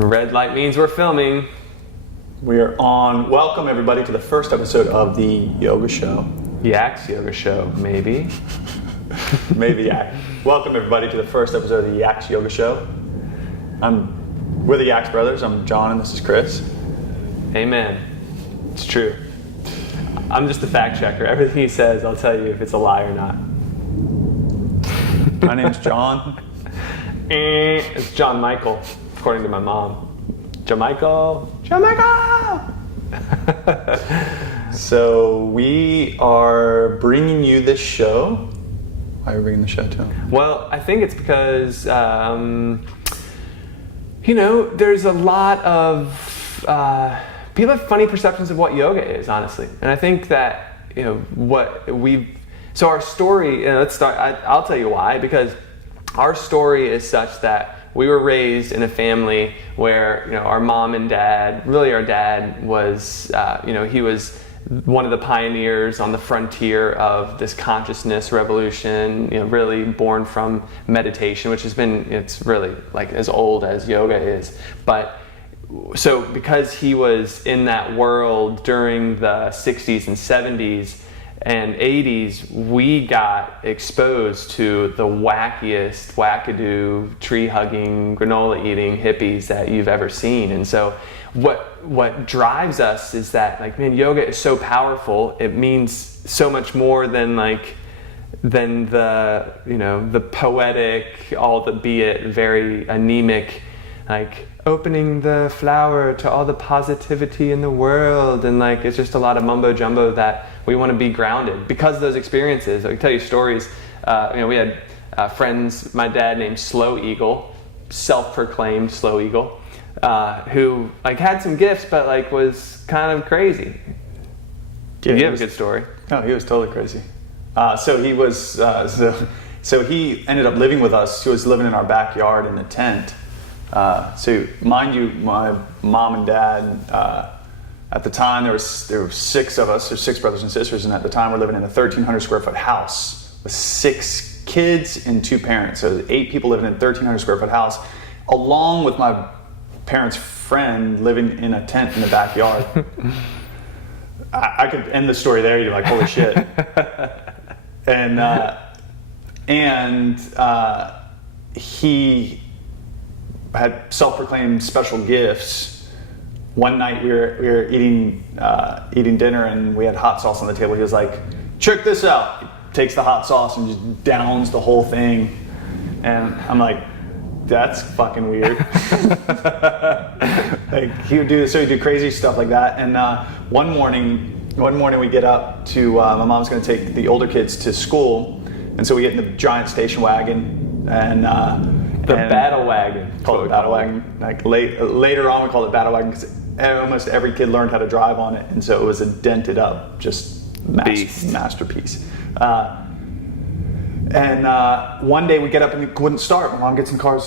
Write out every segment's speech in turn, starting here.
Red light means we're filming. We are on. Welcome everybody to the first episode of the Yoga Show. Yax Yoga Show, maybe. Maybe Yax. Welcome everybody to the first episode of the Yax Yoga Show. We're the Yax brothers. I'm John and this is Chris. Amen. It's true. I'm just a fact checker. Everything he says, I'll tell you if it's a lie or not. My name's John. It's John Michael, according to my mom. John Michael. So we are bringing you this show. Why are we bringing the show to him? Well, I think it's because, there's a lot of, people have funny perceptions of what yoga is, honestly. And I think that, so our story, let's start, I'll tell you why, because our story is such that we were raised in a family where, our mom and dad, really our dad was, he was one of the pioneers on the frontier of this consciousness revolution, really born from meditation, which it's really like as old as yoga is. But so because he was in that world during the 60s and 70s and 80s, we got exposed to the wackiest, wackadoo, tree-hugging, granola-eating hippies that you've ever seen. And so what drives us is that, yoga is so powerful. It means so much more than the poetic, albeit very anemic, opening the flower to all the positivity in the world, and it's just a lot of mumbo jumbo that we want to be grounded because of those experiences. I can tell you stories. We had friends, my dad named Slow Eagle, self-proclaimed Slow Eagle, who had some gifts but was kind of crazy. Yeah, you have a good story. No, he was totally crazy. So he was so he ended up living with us. He was living in our backyard in a tent. So mind you, my mom and dad, at the time there were six of us, there's 6 brothers and sisters, and at the time we're living in a 1,300 square foot house with 6 kids and 2 parents. So 8 people living in a 1,300 square foot house, along with my parents' friend living in a tent in the backyard. I could end the story there. You're like, holy shit. And he had self-proclaimed special gifts. One night we were eating dinner and we had hot sauce on the table. He was like, check this out. He takes the hot sauce and just downs the whole thing. And I'm like, that's fucking weird. He would do crazy stuff like that. And one morning we get up to, my mom's gonna take the older kids to school. And so we get in the giant station wagon and the battle wagon. Called it battle wagon. Later on we called it battle wagon because almost every kid learned how to drive on it. And so it was a dented up, just masterpiece. And one day we get up and it wouldn't start. My mom gets in the car,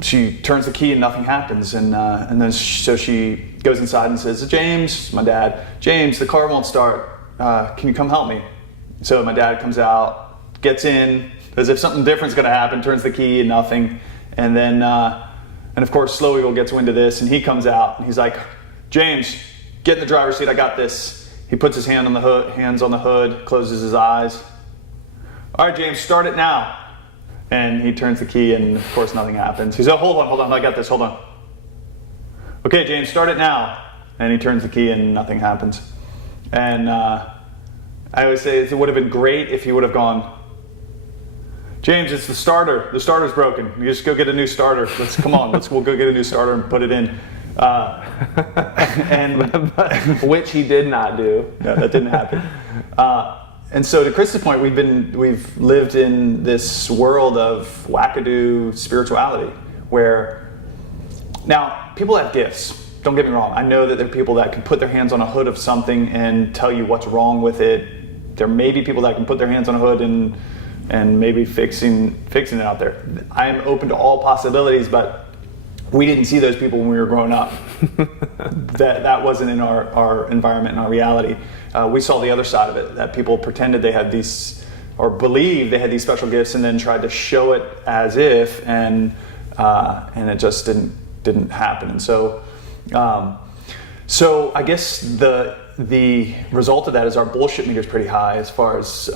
she turns the key and nothing happens. And then so she goes inside and says, James, my dad, James, the car won't start. Can you come help me? So my dad comes out, gets in, as if something different's gonna happen, turns the key and nothing. And then, and of course, Slow Eagle gets wind of this and he comes out and he's like, James, get in the driver's seat, I got this. He puts his hands on the hood, closes his eyes. All right, James, start it now. And he turns the key and of course nothing happens. He's like, hold on, I got this, hold on. Okay, James, start it now. And he turns the key and nothing happens. And I always say it would have been great if he would have gone, James, it's the starter. The starter's broken. You just go get a new starter. We'll go get a new starter and put it in. Which he did not do. No, that didn't happen. And so to Chris's point, we've lived in this world of wackadoo spirituality where now people have gifts. Don't get me wrong. I know that there are people that can put their hands on a hood of something and tell you what's wrong with it. There may be people that can put their hands on a hood and maybe fixing it out there. I am open to all possibilities, but we didn't see those people when we were growing up. that wasn't in our environment and our reality. We saw the other side of it, that people pretended they had these, or believed they had these special gifts and then tried to show it as if, and it just didn't didn't happen. And so so I guess the result of that is our bullshit meter is pretty high as far as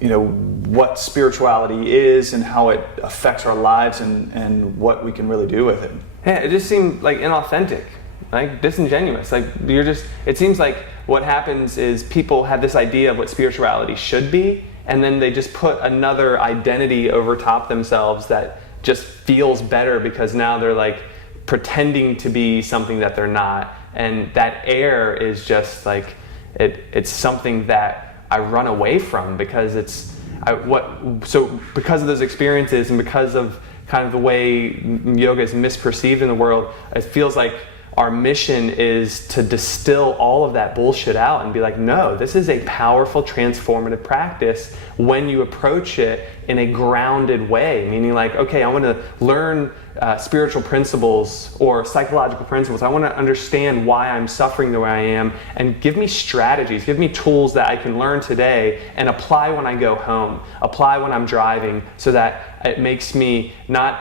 what spirituality is and how it affects our lives and what we can really do with it. Yeah, it just seemed like inauthentic, like disingenuous. Like it seems like what happens is people have this idea of what spirituality should be, and then they just put another identity over top themselves that just feels better because now they're like pretending to be something that they're not. And that air is just like, it's something that I run away from because because of those experiences and because of kind of the way yoga is misperceived in the world, it feels like our mission is to distill all of that bullshit out and be like, no, this is a powerful transformative practice when you approach it in a grounded way, meaning like, okay, I want to learn spiritual principles or psychological principles. I want to understand why I'm suffering the way I am, and give me strategies, give me tools that I can learn today and apply when I go home, apply when I'm driving, so that it makes me not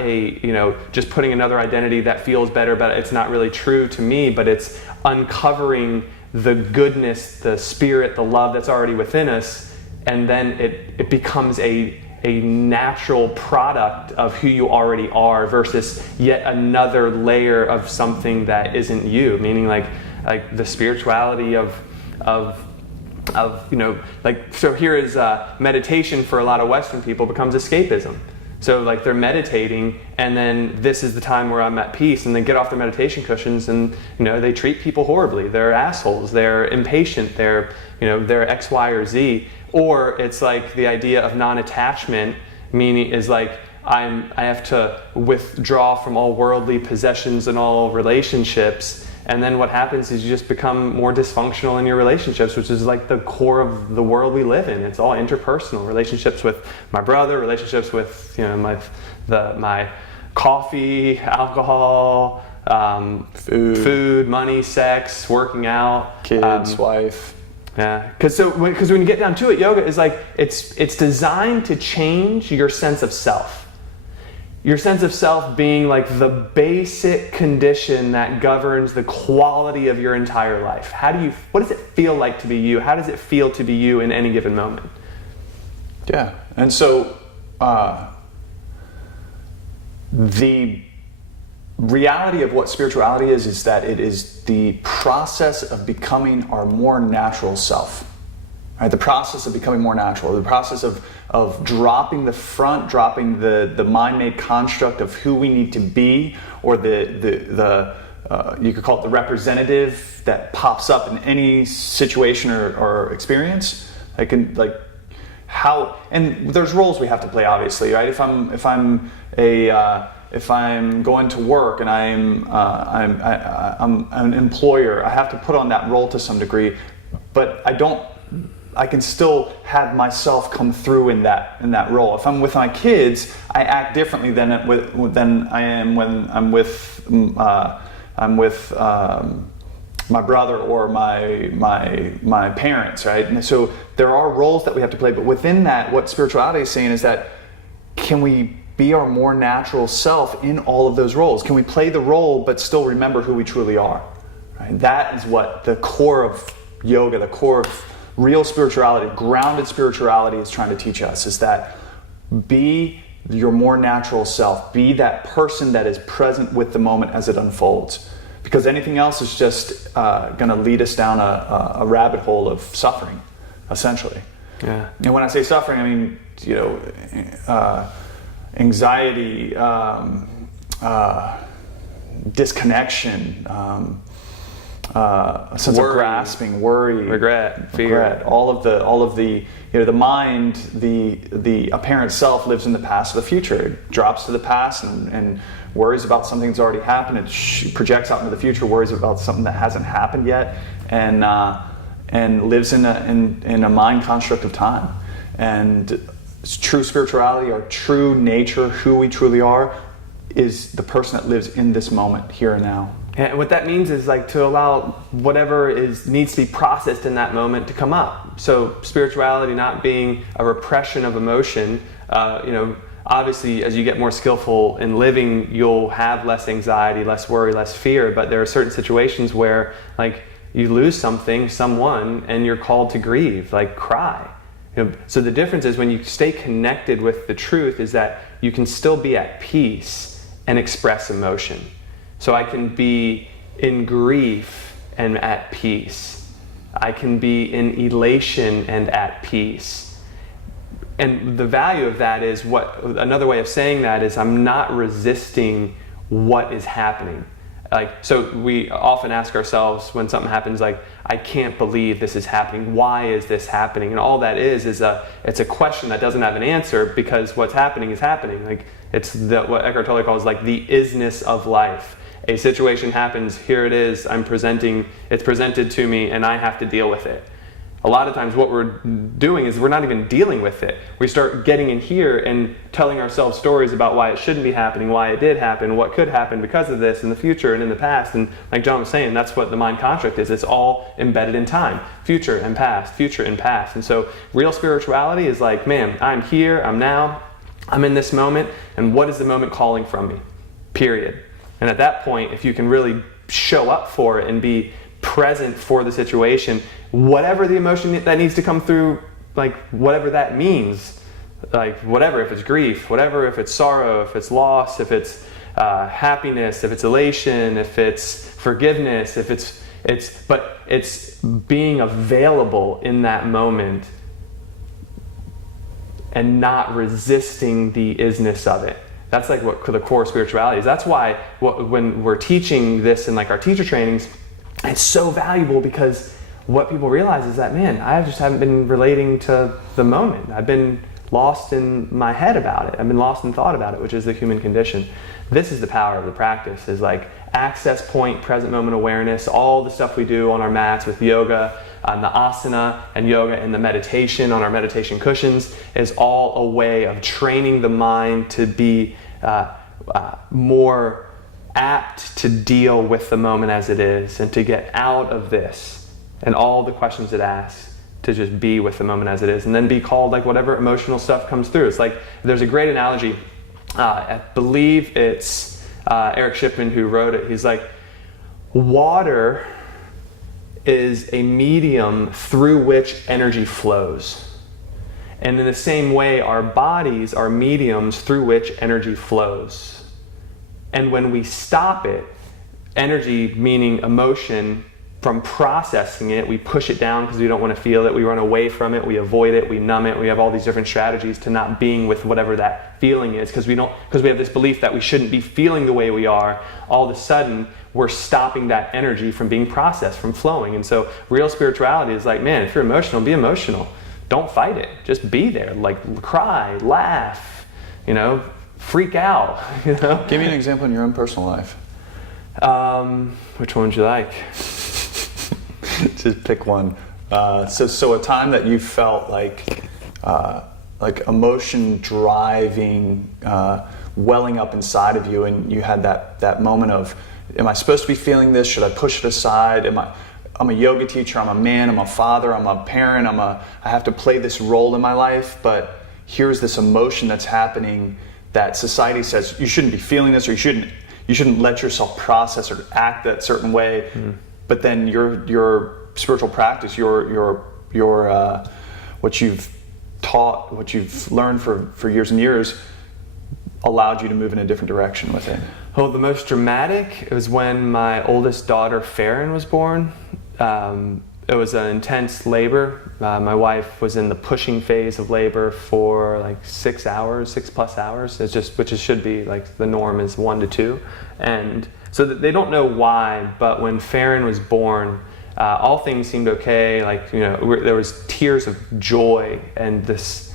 just putting another identity that feels better, but it's not really true to me, but it's uncovering the goodness, the spirit, the love that's already within us, and then it becomes a natural product of who you already are versus yet another layer of something that isn't you, meaning like the spirituality of so here is meditation for a lot of Western people becomes escapism. So like they're meditating, and then this is the time where I'm at peace, and they get off their meditation cushions and they treat people horribly. They're assholes, they're impatient, they're X, Y, or Z. Or it's like the idea of non-attachment, meaning is like I have to withdraw from all worldly possessions and all relationships, and then what happens is you just become more dysfunctional in your relationships, which is like the core of the world we live in. It's all interpersonal relationships with my brother, relationships with my coffee, alcohol, food, money, sex, working out, kids, wife. Yeah, because when you get down to it, yoga is like it's designed to change your sense of self. Your sense of self being like the basic condition that governs the quality of your entire life. What does it feel like to be you? How does it feel to be you in any given moment? Yeah, and so the reality of what spirituality is that it is the process of becoming our more natural self. Right? The process of becoming more natural, the process of dropping the front, dropping the mind-made construct of who we need to be, or the you could call it the representative that pops up in any situation or experience. And there's roles we have to play, obviously, right? If I'm going to work and I'm an employer, I have to put on that role to some degree, but I can still have myself come through in that role. If I'm with my kids, I act differently than I am when I'm with my brother or my parents, right? And so there are roles that we have to play, but within that, what spirituality is saying is that can we be our more natural self in all of those roles? Can we play the role but still remember who we truly are? Right? That is what the core of yoga, the core of real spirituality, grounded spirituality is trying to teach us, is that be your more natural self. Be that person that is present with the moment as it unfolds. Because anything else is just going to lead us down a rabbit hole of suffering, essentially. Yeah. And when I say suffering, I mean, anxiety, disconnection, a sense of grasping, worry, regret, fear, all of the the mind, the apparent self lives in the past or the future. It drops to the past and worries about something that's already happened. It projects out into the future, worries about something that hasn't happened yet, and lives in a mind construct of time. And true spirituality, our true nature, who we truly are, is the person that lives in this moment, here and now. And what that means is like to allow whatever needs to be processed in that moment to come up. So spirituality not being a repression of emotion, obviously, as you get more skillful in living, you'll have less anxiety, less worry, less fear. But there are certain situations where, like, you lose something, someone, and you're called to grieve, like cry. So the difference is when you stay connected with the truth is that you can still be at peace and express emotion. So I can be in grief and at peace. I can be in elation and at peace. And the value of that is another way of saying that is I'm not resisting what is happening. So we often ask ourselves when something happens, like, I can't believe this is happening. Why is this happening? And all that is it's a question that doesn't have an answer, because what's happening is happening. Like, it's what Eckhart Tolle calls like the isness of life. A situation happens, here it is, it's presented to me, and I have to deal with it. A lot of times what we're doing is we're not even dealing with it. We start getting in here and telling ourselves stories about why it shouldn't be happening, why it did happen, what could happen because of this in the future and in the past. And like John was saying, that's what the mind construct is. It's all embedded in time, future and past, future and past. And so real spirituality is like, man, I'm here, I'm now, I'm in this moment, and what is the moment calling from me? Period. And at that point, if you can really show up for it and be present for the situation, whatever the emotion that needs to come through, like whatever that means, like whatever, if it's grief, whatever, if it's sorrow, if it's loss, if it's happiness, if it's elation, if it's forgiveness, if it's being available in that moment and not resisting the isness of it. That's like what the core spirituality is. That's why when we're teaching this in like our teacher trainings, it's so valuable, because what people realize is that, man, I just haven't been relating to the moment. I've been lost in my head about it. I've been lost in thought about it, which is the human condition. This is the power of the practice, is like access point, present moment awareness, all the stuff we do on our mats with yoga, and the asana and yoga and the meditation on our meditation cushions is all a way of training the mind to be more apt to deal with the moment as it is, and to get out of this and all the questions it asks, to just be with the moment as it is, and then be called like whatever emotional stuff comes through. It's like, there's a great analogy, I believe it's Eric Shipman who wrote it. He's like, water is a medium through which energy flows. And in the same way, our bodies are mediums through which energy flows. And when we stop it, energy, meaning emotion, from processing it, we push it down because we don't want to feel it, we run away from it, we avoid it, we numb it, we have all these different strategies to not being with whatever that feeling is, because we have this belief that we shouldn't be feeling the way we are. All of a sudden, we're stopping that energy from being processed, from flowing. And so real spirituality is like, man, if you're emotional, be emotional. Don't fight it. Just be there. Like, cry, laugh, freak out. Give me an example in your own personal life. Which one would you like? Just pick one. So a time that you felt like emotion driving, welling up inside of you, and you had that moment of, am I supposed to be feeling this? Should I push it aside? I'm a yoga teacher, I'm a man, I'm a father, I'm a parent, I have to play this role in my life, but here's this emotion that's happening that society says you shouldn't be feeling this, or you shouldn't let yourself process or act that certain way. But then your spiritual practice, your what you've taught, what you've learned for years and years, allowed you to move in a different direction with it. Oh, the most dramatic was when my oldest daughter, Farron, was born. It was an intense labor. My wife was in the pushing phase of labor for like 6 plus hours. It's just, which it should be, like the norm is 1 to 2. And so they don't know why, but when Farron was born, all things seemed okay. Like, there was tears of joy and this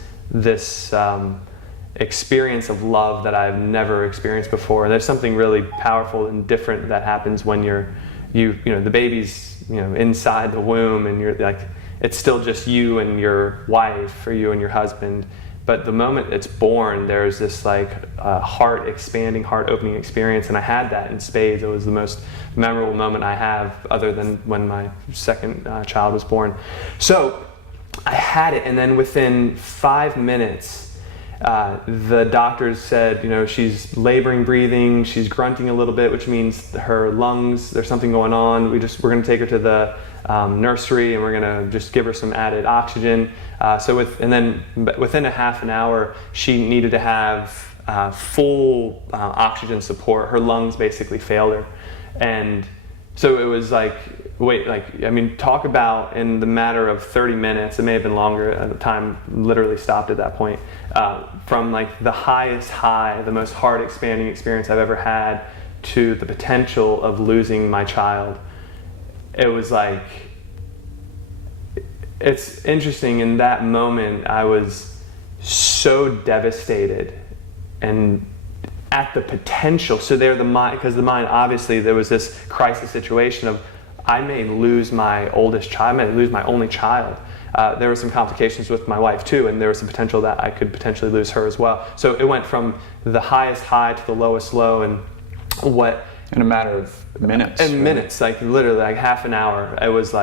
experience of love that I've never experienced before. And there's something really powerful and different that happens when the baby's inside the womb, and you're like, it's still just you and your wife, or you and your husband. But the moment it's born, there's this like heart expanding, heart opening experience, and I had that in spades. It was the most memorable moment I have, other than when my second child was born. So I had it, and then within 5 minutes, The doctors said, she's laboring, breathing, she's grunting a little bit, which means her lungs, there's something going on. We're going to take her to the nursery, and we're going to just give her some added oxygen. And then within a half an hour, she needed to have full oxygen support. Her lungs basically failed her. And so it was talk about in the matter of 30 minutes, it may have been longer at the time, literally stopped at that point, from the highest high, the most heart expanding experience I've ever had, to the potential of losing my child. It was it's interesting, in that moment I was so devastated and at the potential. So there, because the mind, obviously there was this crisis situation of, I may lose my oldest child, I may lose my only child. There were some complications with my wife too, and there was some potential that I could potentially lose her as well. So it went from the highest high to the lowest low, and in a matter of minutes. In minutes, literally half an hour. It was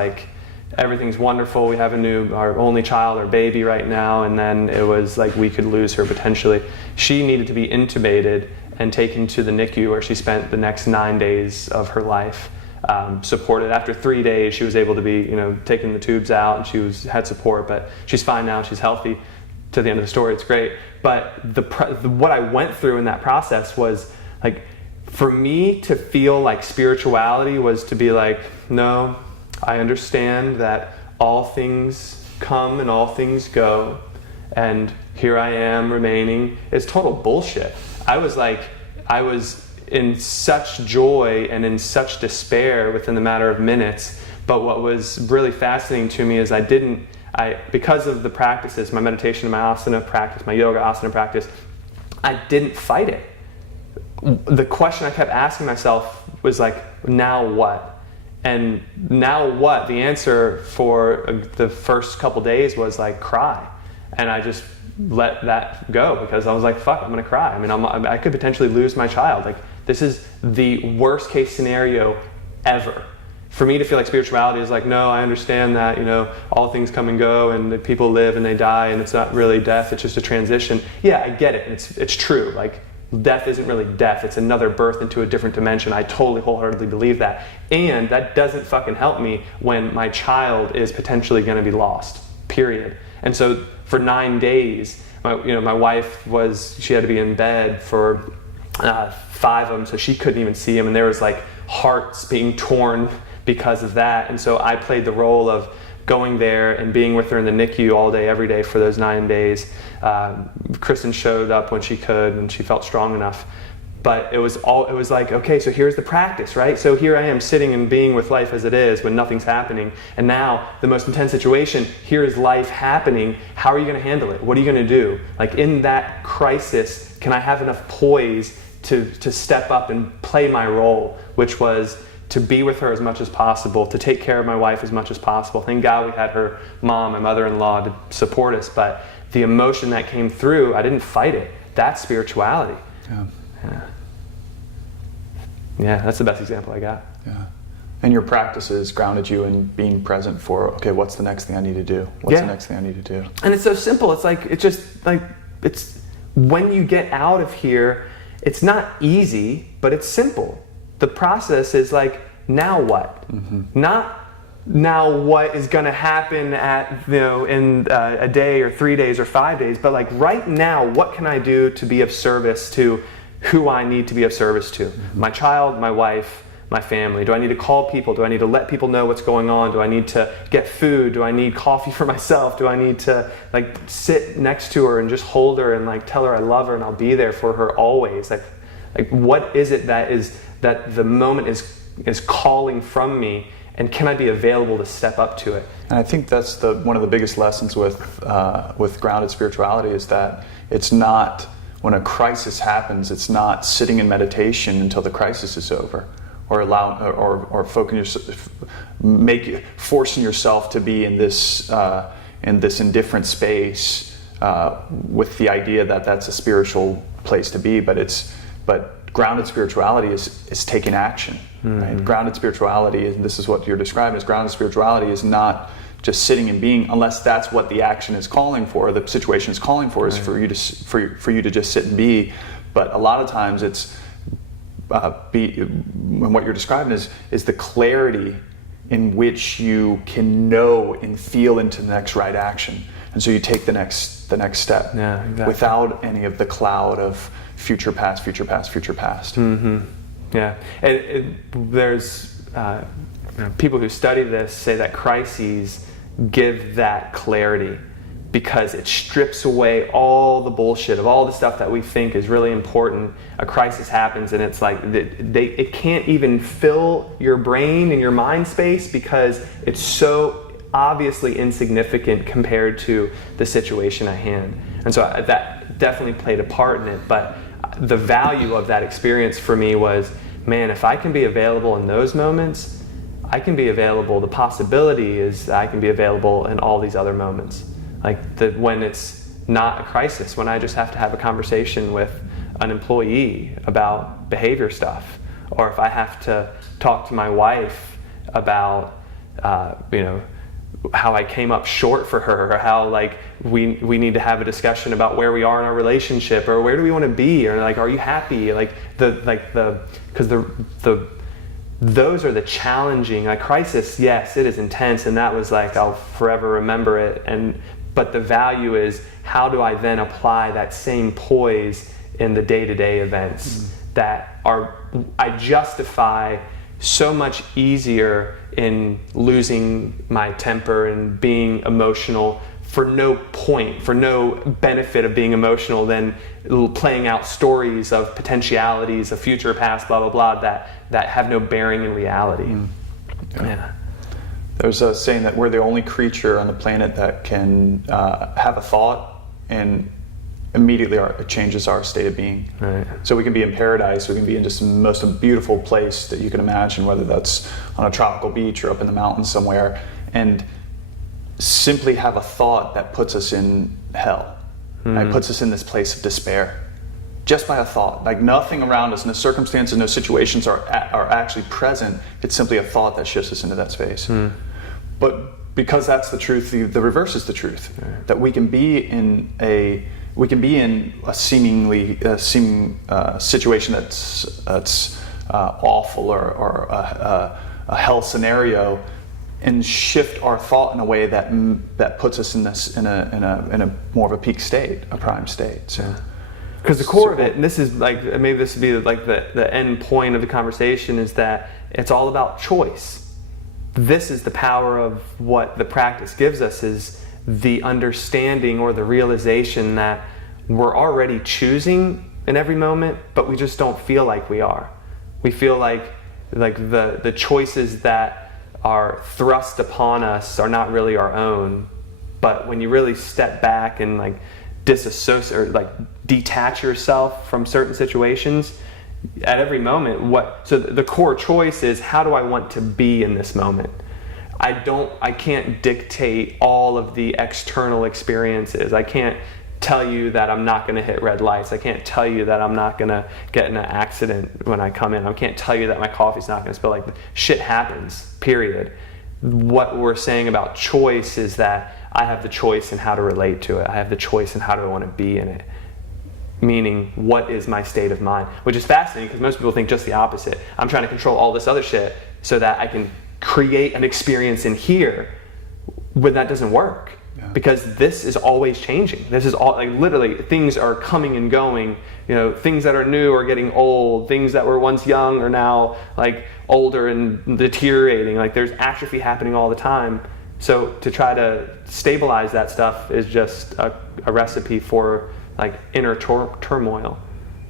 everything's wonderful. We have our only child, our baby right now, and then it was we could lose her potentially. She needed to be intubated and taken to the NICU, where she spent the next 9 days of her life supported. After 3 days, she was able to be, taking the tubes out, and she had support, but she's fine now. She's healthy. To the end of the story, it's great. But what I went through in that process was for me to feel like spirituality was to be no, I understand that all things come and all things go, and here I am remaining. It's total bullshit. I was in such joy and in such despair within the matter of minutes. But what was really fascinating to me is because of the practices, my meditation, my asana practice, my yoga asana practice, I didn't fight it. The question I kept asking myself was now what? And now what? The answer for the first couple days was cry. And I just let that go, because I was fuck, I'm gonna cry. I could potentially lose my child. This is the worst case scenario ever. For me to feel like spirituality is no, I understand that, all things come and go, and that people live and they die, and it's not really death, it's just a transition. Yeah, I get it, it's true. Death isn't really death, it's another birth into a different dimension. I totally wholeheartedly believe that. And that doesn't fucking help me when my child is potentially gonna be lost, period. And so for 9 days, my wife she had to be in bed for 5 of them, so she couldn't even see him, and there was hearts being torn because of that. And so I played the role of going there and being with her in the NICU all day, every day for those 9 days. Kristen showed up when she could, and she felt strong enough. But it was okay, so here's the practice, right? So here I am sitting and being with life as it is when nothing's happening. And now the most intense situation, here is life happening. How are you going to handle it? What are you going to do? In that crisis, can I have enough poise to step up and play my role, which was to be with her as much as possible, to take care of my wife as much as possible. Thank God we had her mom, my mother-in-law, to support us. But the emotion that came through, I didn't fight it. That's spirituality. Yeah, that's the best example I got. Yeah. And your practices grounded you in being present for, okay, what's the next thing I need to do? What's the next thing I need to do? And it's so simple. It's when you get out of here, it's not easy, but it's simple. The process is now what? Mm-hmm. Not now what is going to happen in a day or 3 days or 5 days, but right now, what can I do to be of service to who I need to be of service to? Mm-hmm. My child, my wife, my family. Do I need to call people? Do I need to let people know what's going on? Do I need to get food? Do I need coffee for myself? Do I need to sit next to her and just hold her and tell her I love her and I'll be there for her always? What is it that the moment is calling from me, and can I be available to step up to it? And I think that's one of the biggest lessons with grounded spirituality is that it's not, when a crisis happens, it's not sitting in meditation until the crisis is over, or forcing yourself to be in this indifferent space with the idea that that's a spiritual place to be. But grounded spirituality is taking action. Mm-hmm. Right? Grounded spirituality, and this is what you're describing as grounded spirituality, is not just sitting and being, unless that's what the action is calling for, the situation is calling for, is for you to just sit and be. But a lot of times it's and what you're describing is the clarity in which you can know and feel into the next right action, and so you take the next step without any of the cloud of future past. Mm-hmm. Yeah, there's people who study this say that crises give that clarity, because it strips away all the bullshit of all the stuff that we think is really important. A crisis happens and it's like it can't even fill your brain and your mind space, because it's so obviously insignificant compared to the situation at hand. And so that definitely played a part in it. But the value of that experience for me was, man, if I can be available in those moments, I can be available. The possibility is I can be available in all these other moments. Like when it's not a crisis, when I just have to have a conversation with an employee about behavior stuff, or if I have to talk to my wife about, how I came up short for her, or how like we need to have a discussion about where we are in our relationship, or where do we want to be, or like, are you happy? Because those are the challenging, like crisis, yes, it is intense, and that was like, I'll forever remember it. But the value is, how do I then apply that same poise in the day-to-day events that I justify so much easier in losing my temper and being emotional for no benefit of being emotional than playing out stories of potentialities, of future, past, blah, blah, blah, that have no bearing in reality. Yeah. There's a saying that we're the only creature on the planet that can have a thought and immediately it changes our state of being. Right. So we can be in paradise, we can be in just the most beautiful place that you can imagine, whether that's on a tropical beach or up in the mountains somewhere, and simply have a thought that puts us in hell. Right? Puts us in this place of despair. Just by a thought. Like nothing around us, no circumstances, no situations are actually present. It's simply a thought that shifts us into that space. But because that's the truth, the reverse is the truth. Right. That we can be in a seeming situation that's awful or a hell scenario, and shift our thought in a way that puts us in a more of a peak state, a prime state. So. Because the core of it, and this is like, maybe this would be like the end point of the conversation, is that it's all about choice. This is the power of what the practice gives us, is the understanding or the realization that we're already choosing in every moment, but we just don't feel like we are. We feel like the choices that are thrust upon us are not really our own. But when you really step back and like disassociate, or like detach yourself from certain situations at every moment, so the core choice is, how do I want to be in this moment? I can't dictate all of the external experiences. I can't tell you that I'm not going to hit red lights. I can't tell you that I'm not going to get in an accident when I come in. I can't tell you that my coffee's not going to spill. Like, shit happens, period. What we're saying about choice is that I have the choice in how to relate to it. I have the choice in how do I want to be in it. Meaning, what is my state of mind? Which is fascinating, because most people think just the opposite. I'm trying to control all this other shit so that I can create an experience in here, but that doesn't work. Yeah. Because this is always changing. This is all, like, literally, things are coming and going. You know, things that are new are getting old. Things that were once young are now like older and deteriorating. Like, there's atrophy happening all the time. So to try to stabilize that stuff is just a recipe for like inner turmoil.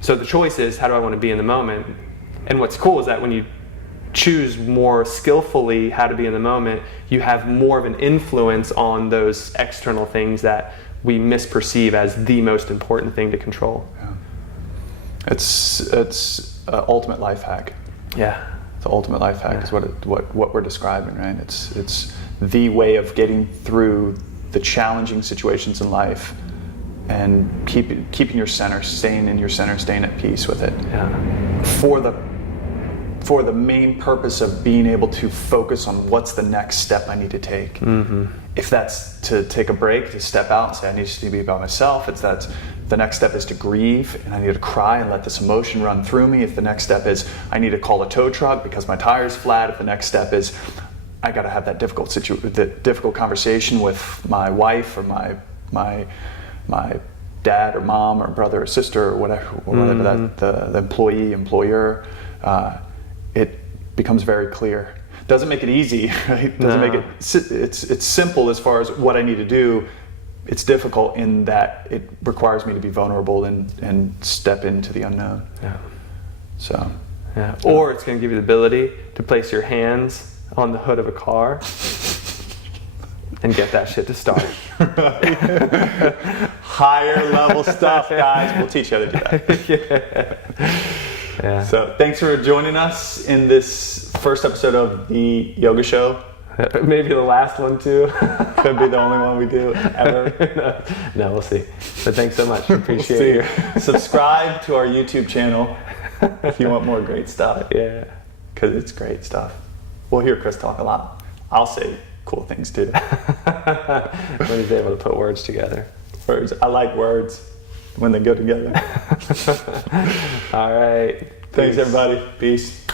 So the choice is, how do I want to be in the moment? And what's cool is that when you choose more skillfully how to be in the moment, you have more of an influence on those external things that we misperceive as the most important thing to control. Yeah. It's ultimate life hack. Yeah. The ultimate life hack is what we're describing, right? It's the way of getting through the challenging situations in life and keeping your center, staying in your center, staying at peace with it. Yeah. For the for the main purpose of being able to focus on what's the next step I need to take. If that's to take a break, to step out and say I need to be by myself, the next step is to grieve and I need to cry and let this emotion run through me. If the next step is I need to call a tow truck because my tire's flat, if the next step is I got to have that difficult conversation with my wife or my dad or mom or brother or sister or whatever that the employee, employer, it becomes very clear. Doesn't make it easy, right? Doesn't make it. It's simple as far as what I need to do. It's difficult in that it requires me to be vulnerable and step into the unknown. Yeah. So. Yeah. Or it's going to give you the ability to place your hands on the hood of a car and get that shit to start. Higher level stuff, guys. We'll teach you how to do that. Yeah. So thanks for joining us in this first episode of the Yoga Show. Maybe the last one too. Could be the only one we do ever. No, we'll see. But thanks so much. Appreciate it. Subscribe to our YouTube channel if you want more great stuff. Yeah. Because it's great stuff. We'll hear Chris talk a lot. I'll say cool things too. When he's able to put words together. Words. I like words when they go together. All right. Thanks, everybody. Peace.